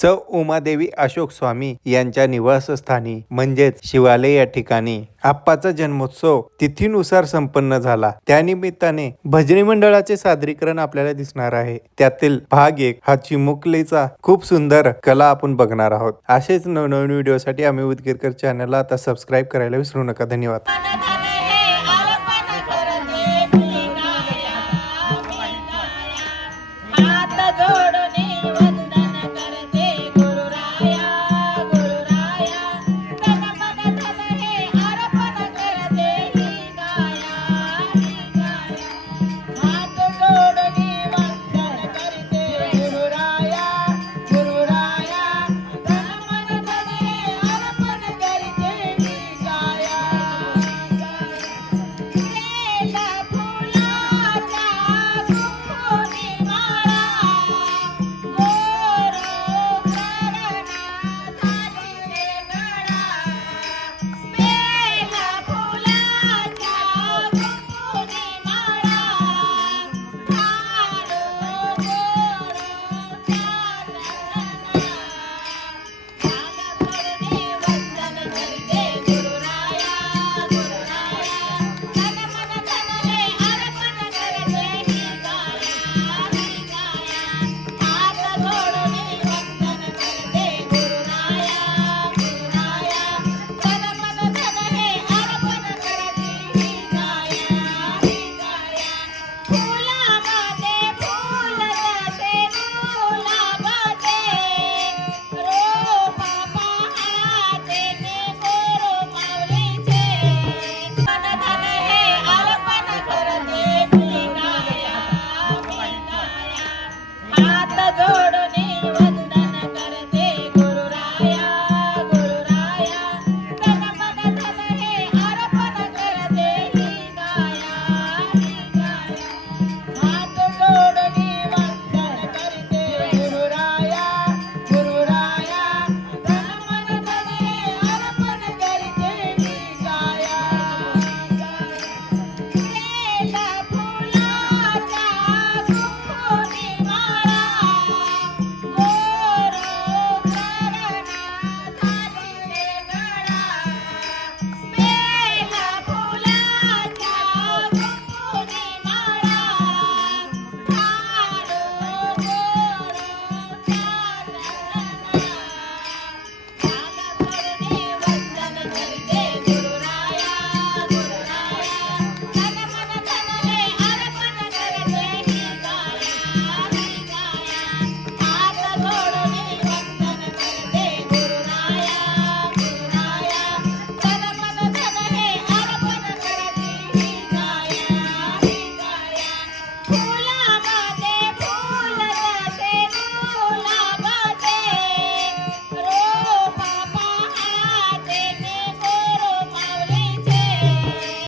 सौ उमादेवी अशोक स्वामी यांच्या निवासस्थानी म्हणजेच शिवालय या ठिकाणी आप्पाचा जन्मोत्सव तिथीनुसार संपन्न झाला। त्यानिमित्ताने भजनी मंडळाचे सादरीकरण आपल्याला दिसणार आहे। त्यातील भाग 1 हा चिमुकलीचा खूप सुंदर कला आपण बघणार आहोत। असेच नवनवीन व्हिडिओसाठी आम्ही उदगीरकर चॅनलला आता सबस्क्राईब करायला विसरू नका। धन्यवाद।